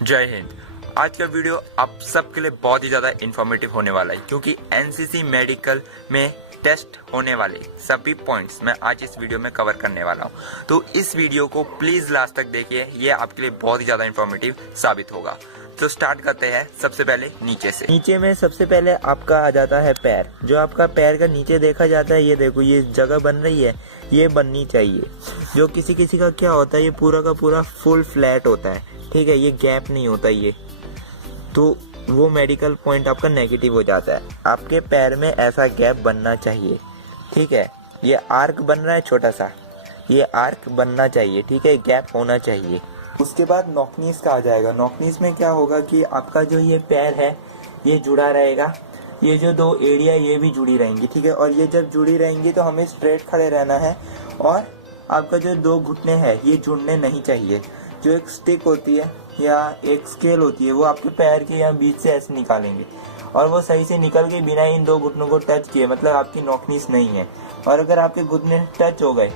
जय हिंद। आज का वीडियो आप सबके लिए बहुत ही ज़्यादा इन्फॉर्मेटिव होने वाला है क्योंकि एनसीसी मेडिकल में टेस्ट होने वाले सभी पॉइंट्स मैं आज इस वीडियो में कवर करने वाला हूं। तो इस वीडियो को प्लीज़ लास्ट तक देखिए, ये आपके लिए बहुत ही ज़्यादा इन्फॉर्मेटिव साबित होगा। तो स्टार्ट करते हैं सबसे पहले नीचे से। नीचे में सबसे पहले आपका आ जाता है पैर। जो आपका पैर का नीचे देखा जाता है, ये देखो ये जगह बन रही है, ये बननी चाहिए। जो किसी किसी का क्या होता है, ये पूरा का पूरा फुल फ्लैट होता है, ठीक है, ये गैप नहीं होता ये, तो वो मेडिकल पॉइंट आपका नेगेटिव हो जाता है। आपके पैर में ऐसा गैप बनना चाहिए, ठीक है। ये आर्क बन रहा है छोटा सा, ये आर्क बनना चाहिए, ठीक है, गैप होना चाहिए। उसके बाद नॉकनीस का आ जाएगा। नॉकनीस में क्या होगा कि आपका जो ये पैर है ये जुड़ा रहेगा, ये जो दो एरिया ये भी जुड़ी रहेंगी, ठीक है। और ये जब जुड़ी रहेंगी तो हमें स्ट्रेट खड़े रहना है और आपका जो दो घुटने हैं ये जुड़ने नहीं चाहिए। जो एक स्टिक होती है या एक स्केल होती है वो आपके पैर के यहाँ बीच से ऐसे निकालेंगे और वो सही से निकल के बिना इन दो घुटनों को टच किए, मतलब आपकी नॉकनीस नहीं है। और अगर आपके घुटने टच हो गए,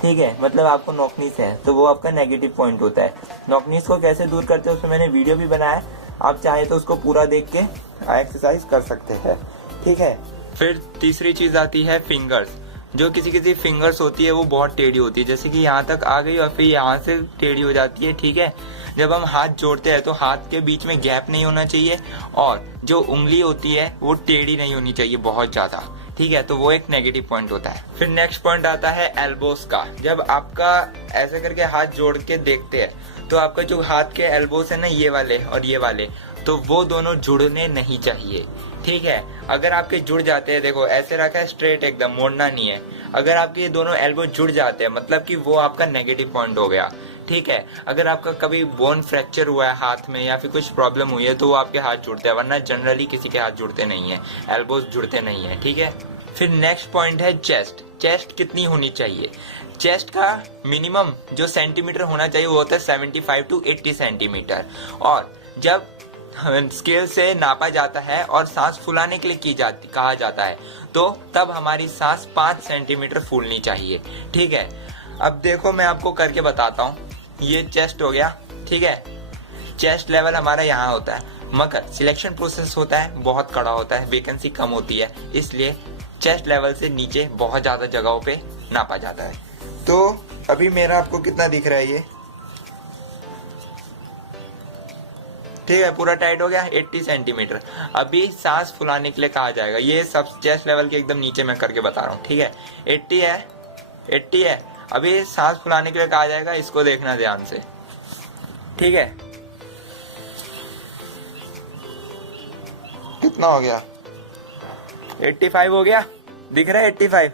ठीक है, मतलब आपको नॉकनीस है, तो वो आपका नेगेटिव पॉइंट होता है। नॉकनीस को कैसे दूर करते हैं उसमें मैंने वीडियो भी बनाया है, आप चाहे तो उसको पूरा देख के एक्सरसाइज कर सकते हैं, ठीक है। फिर तीसरी चीज आती है फिंगर्स। जो किसी किसी फिंगर्स होती है वो बहुत टेढ़ी होती है, जैसे कि यहाँ तक आ गई और फिर यहाँ से टेढ़ी हो जाती है, ठीक है। जब हम हाथ जोड़ते हैं तो हाथ के बीच में गैप नहीं होना चाहिए और जो उंगली होती है वो टेढ़ी नहीं होनी चाहिए बहुत ज्यादा, ठीक है, तो वो एक नेगेटिव पॉइंट होता है। फिर नेक्स्ट पॉइंट आता है एल्बोस का। जब आपका ऐसे करके हाथ जोड़ के देखते हैं तो आपका जो हाथ के एल्बोस है ना, ये वाले और ये वाले, तो वो दोनों जुड़ने नहीं चाहिए, ठीक है। अगर आपके जुड़ जाते हैं, देखो ऐसे रखा है स्ट्रेट एकदम, मोड़ना नहीं है। अगर आपके ये दोनों एल्बो जुड़ जाते हैं मतलब कि वो आपका नेगेटिव पॉइंट हो गया, ठीक है। अगर आपका कभी बोन फ्रैक्चर हुआ है हाथ में या फिर कुछ प्रॉब्लम हुई है तो वो आपके हाथ जुड़ते हैं, वरना जनरली किसी के हाथ जुड़ते नहीं है, एल्बोज जुड़ते नहीं है, ठीक है। फिर नेक्स्ट पॉइंट है चेस्ट। चेस्ट कितनी होनी चाहिए? चेस्ट का मिनिमम जो सेंटीमीटर होना चाहिए वो होता है 75 to 80 सेंटीमीटर। और जब स्केल से नापा जाता है और सांस फुलाने के लिए कहा जाता है तो तब हमारी सांस 5 सेंटीमीटर फूलनी चाहिए, ठीक है। अब देखो मैं आपको करके बताता हूँ। ये चेस्ट हो गया, ठीक है, चेस्ट लेवल हमारा यहाँ होता है, मगर सिलेक्शन प्रोसेस होता है बहुत कड़ा होता है, वैकेंसी कम होती है, इसलिए चेस्ट लेवल से नीचे बहुत ज्यादा जगहों पे नापा जाता है। तो अभी मेरा आपको कितना दिख रहा है ये, ठीक है, पूरा टाइट हो गया 80 सेंटीमीटर। अभी सांस फुलाने के लिए कहा जाएगा, ये सब चेस्ट लेवल के एकदम नीचे मैं करके बता रहा हूँ, ठीक है। 80 है। अभी सांस फुलाने के लिए कहा जाएगा, इसको देखना ध्यान से, ठीक है। कितना हो गया? 85 हो गया, दिख रहा है 85,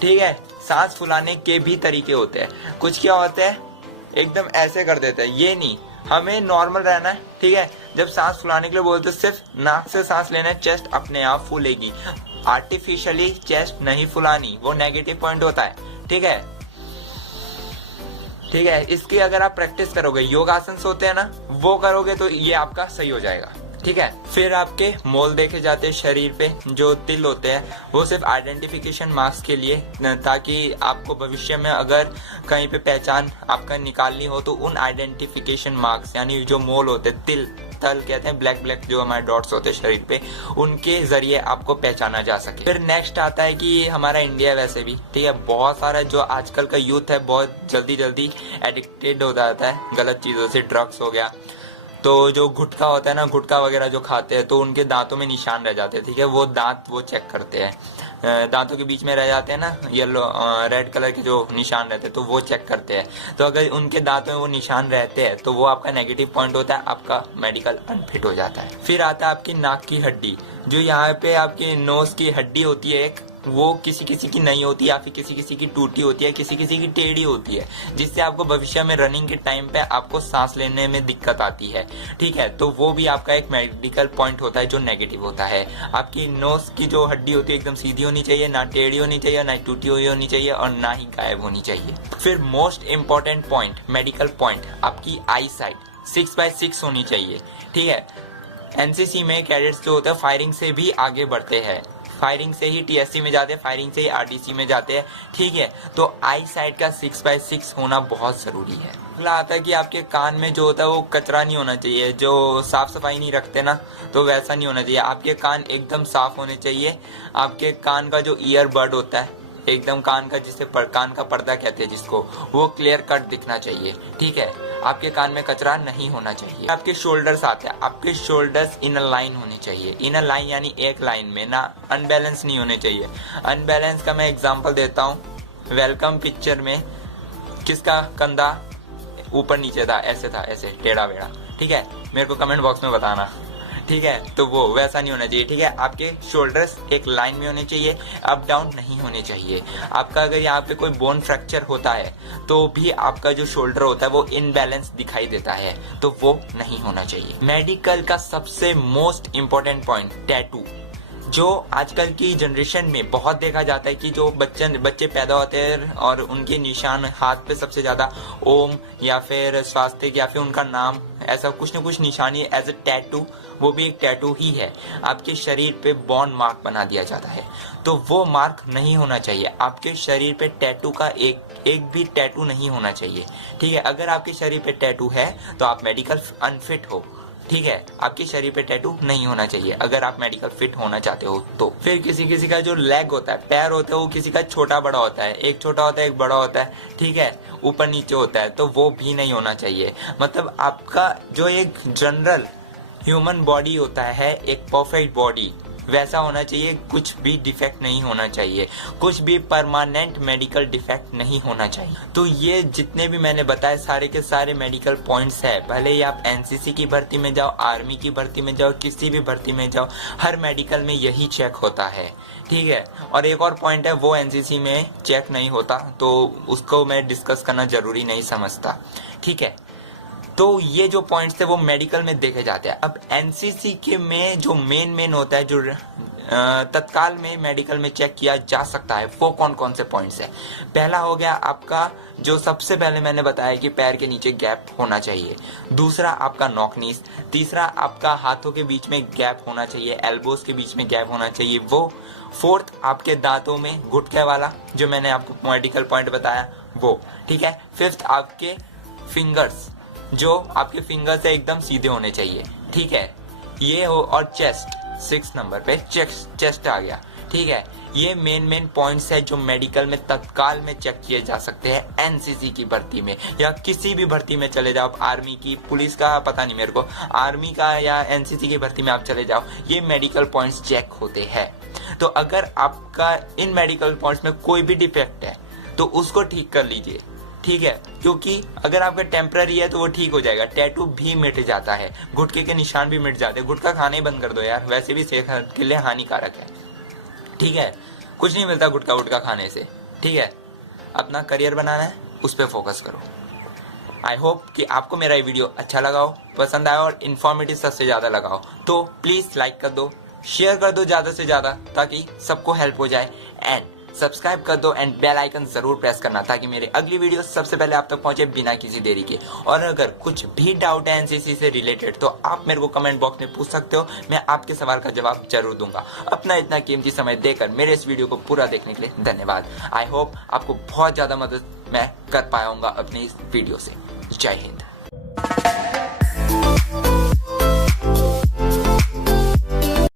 ठीक है। सांस फुलाने के भी तरीके होते हैं। कुछ क्या होते हैं एकदम ऐसे कर देते हैं, ये नहीं, हमें नॉर्मल रहना है, ठीक है। जब सांस फुलाने के लिए बोलते हैं सिर्फ नाक से सांस लेना है, चेस्ट अपने आप फूलेगी, आर्टिफिशियली चेस्ट नहीं फुलानी, वो नेगेटिव पॉइंट होता है, ठीक है, ठीक है। इसकी अगर आप प्रैक्टिस करोगे, योगासन होते हैं ना, वो करोगे तो ये आपका सही हो जाएगा, ठीक है। फिर आपके मोल देखे जाते हैं शरीर पे, जो तिल होते हैं वो सिर्फ आइडेंटिफिकेशन मार्क्स के लिए, ताकि आपको भविष्य में अगर कहीं पे पहचान आपका निकालनी हो तो उन आइडेंटिफिकेशन मार्क्स यानी जो मोल होते हैं, तिल तल कहते हैं, ब्लैक ब्लैक जो हमारे डॉट्स होते हैं शरीर पे, उनके जरिए आपको पहचाना जा सके। फिर नेक्स्ट आता है कि हमारा इंडिया वैसे भी, ठीक है, बहुत सारा जो आजकल का यूथ है बहुत जल्दी एडिक्टेड हो जाता है गलत चीजों से, ड्रग्स हो गया, तो जो गुटखा होता है ना, गुटखा वगैरह जो खाते हैं तो उनके दांतों में निशान रह जाते हैं, ठीक है, वो दांत वो चेक करते हैं, दांतों के बीच में रह जाते हैं ना येलो रेड कलर के जो निशान रहते हैं तो वो चेक करते हैं। तो अगर उनके दांतों में वो निशान रहते हैं तो वो आपका नेगेटिव पॉइंट होता है, आपका मेडिकल अनफिट हो जाता है। फिर आता है आपकी नाक की हड्डी। जो यहाँ पे आपकी नोज की हड्डी होती है एक, वो किसी किसी की नहीं होती या फिर किसी किसी की टूटी होती है, किसी किसी की टेढ़ी होती है, जिससे आपको भविष्य में रनिंग के टाइम पे आपको सांस लेने में दिक्कत आती है, ठीक है। तो वो भी आपका एक मेडिकल पॉइंट होता है जो नेगेटिव होता है। आपकी नोज की जो हड्डी होती है एकदम सीधी होनी चाहिए, ना टेढ़ी होनी चाहिए, ना टूटी हुई होनी चाहिए और ना ही गायब होनी चाहिए। फिर most important point, medical point, आपकी आई साइट 6/6 होनी चाहिए, ठीक है। एनसीसी में कैडेट्स जो होते हैं फायरिंग से भी आगे बढ़ते हैं, फायरिंग से ही टीएससी में जाते हैं, फायरिंग से ही आरडीसी में जाते हैं, ठीक है। तो आई साइड का 6x6 होना बहुत जरूरी है। अगला आता है कि आपके कान में जो होता है वो कचरा नहीं होना चाहिए, जो साफ सफाई नहीं रखते ना, तो वैसा नहीं होना चाहिए। आपके कान एकदम साफ होने चाहिए। आपके कान का जो ईयरबड होता है एकदम कान का, जिसे कान का पर्दा कहते हैं जिसको, वो क्लियर कट दिखना चाहिए, ठीक है। आपके कान में कचरा नहीं होना चाहिए। आपके शोल्डर्स आते हैं, आपके शोल्डर्स इन अ लाइन होने चाहिए। इन अ लाइन यानी एक लाइन में ना, अनबैलेंस नहीं होने चाहिए। अनबैलेंस का मैं एग्जांपल देता हूँ। वेलकम पिक्चर में किसका कंधा ऊपर नीचे था, ऐसे था, ऐसे टेढ़ा बेड़ा, ठीक है। मेरे को कमेंट बॉक्स में बताना, ठीक है। तो वो वैसा नहीं होना चाहिए, ठीक है। आपके शोल्डर्स एक लाइन में होने चाहिए, अप डाउन नहीं होने चाहिए। आपका अगर यहाँ पे कोई बोन फ्रैक्चर होता है तो भी आपका जो शोल्डर होता है वो इनबैलेंस दिखाई देता है, तो वो नहीं होना चाहिए। मेडिकल का सबसे मोस्ट इम्पोर्टेंट पॉइंट, टैटू, जो आजकल की जनरेशन में बहुत देखा जाता है कि जो बच्चे पैदा होते हैं और उनके निशान हाथ पे सबसे ज्यादा ओम या फिर स्वास्तिक या फिर उनका नाम, ऐसा कुछ न कुछ निशानी एज ए टैटू, वो भी एक टैटू ही है। आपके शरीर पे बॉन्ड मार्क बना दिया जाता है, तो वो मार्क नहीं होना चाहिए। आपके शरीर पे टैटू का एक भी टैटू नहीं होना चाहिए, ठीक है। अगर आपके शरीर पे टैटू है तो आप मेडिकल अनफिट हो, ठीक है। आपके शरीर पे टैटू नहीं होना चाहिए अगर आप मेडिकल फिट होना चाहते हो तो। फिर किसी किसी का जो लेग होता है, पैर होता है, वो किसी का छोटा बड़ा होता है, एक छोटा होता है एक बड़ा होता है, ठीक है, ऊपर नीचे होता है, तो वो भी नहीं होना चाहिए। मतलब आपका जो एक जनरल ह्यूमन बॉडी होता है, एक परफेक्ट बॉडी, वैसा होना चाहिए। कुछ भी डिफेक्ट नहीं होना चाहिए, कुछ भी परमानेंट मेडिकल डिफेक्ट नहीं होना चाहिए। तो ये जितने भी मैंने बताए सारे के सारे मेडिकल पॉइंट्स है। भले ही आप एनसीसी की भर्ती में जाओ, आर्मी की भर्ती में जाओ, किसी भी भर्ती में जाओ, हर मेडिकल में यही चेक होता है, ठीक है। और एक और पॉइंट है, वो एनसीसी में चेक नहीं होता, तो उसको मैं डिस्कस करना जरूरी नहीं समझता, ठीक है। तो ये जो पॉइंट्स थे वो मेडिकल में देखे जाते हैं। अब एनसीसी के में जो मेन होता है, जो तत्काल में मेडिकल में चेक किया जा सकता है, वो कौन कौन से पॉइंट्स है। पहला हो गया आपका, जो सबसे पहले मैंने बताया कि पैर के नीचे गैप होना चाहिए। दूसरा आपका नॉकनीस। तीसरा आपका हाथों के बीच में गैप होना चाहिए, एल्बोज के बीच में गैप होना चाहिए वो। फोर्थ आपके दांतों में गुटके वाला, जो मैंने आपको मेडिकल पॉइंट बताया वो, ठीक है। फिफ्थ आपके फिंगर्स, जो आपके फिंगर से एकदम सीधे होने चाहिए, ठीक है, ये हो। और चेस्ट, 6 नंबर पे चेस्ट आ गया, ठीक है। ये मेन पॉइंट्स है जो मेडिकल में तत्काल में चेक किए जा सकते हैं एनसीसी की भर्ती में, या किसी भी भर्ती में चले जाओ, आर्मी की, पुलिस का पता नहीं मेरे को, आर्मी का या एनसीसी की भर्ती में आप चले जाओ, ये मेडिकल पॉइंट्स चेक होते हैं। तो अगर आपका इन मेडिकल पॉइंट्स में कोई भी डिफेक्ट है तो उसको ठीक कर लीजिए, ठीक है, क्योंकि अगर आपका टेम्पररी है तो वो ठीक हो जाएगा। टैटू भी मिट जाता है, गुटके के निशान भी मिट जाते हैं। गुटखा खाना ही बंद कर दो यार, वैसे भी सेहत के लिए हानिकारक है, ठीक है। कुछ नहीं मिलता गुटखा वुटखा खाने से, ठीक है। अपना करियर बनाना है, उस पर फोकस करो। आई होप कि आपको मेरा ये वीडियो अच्छा लगा हो, पसंद आया और इन्फॉर्मेटिव सबसे ज्यादा लगा हो, तो प्लीज लाइक कर दो, शेयर कर दो ज्यादा से ज्यादा, ताकि सबको हेल्प हो जाए। एंड सब्सक्राइब कर दो एंड बेल आइकन जरूर प्रेस करना, ताकि मेरी अगली वीडियो सबसे पहले आप तक पहुंचे बिना किसी देरी के। और अगर कुछ भी डाउट है एनसीसी से रिलेटेड तो आप मेरे को कमेंट बॉक्स में पूछ सकते हो, मैं आपके सवाल का जवाब जरूर दूंगा। अपना इतना कीमती समय देकर मेरे इस वीडियो को पूरा देखने के लिए धन्यवाद। आई होप आपको बहुत ज्यादा मदद मैं कर पाऊंगा अपनी इस वीडियो से। जय हिंद।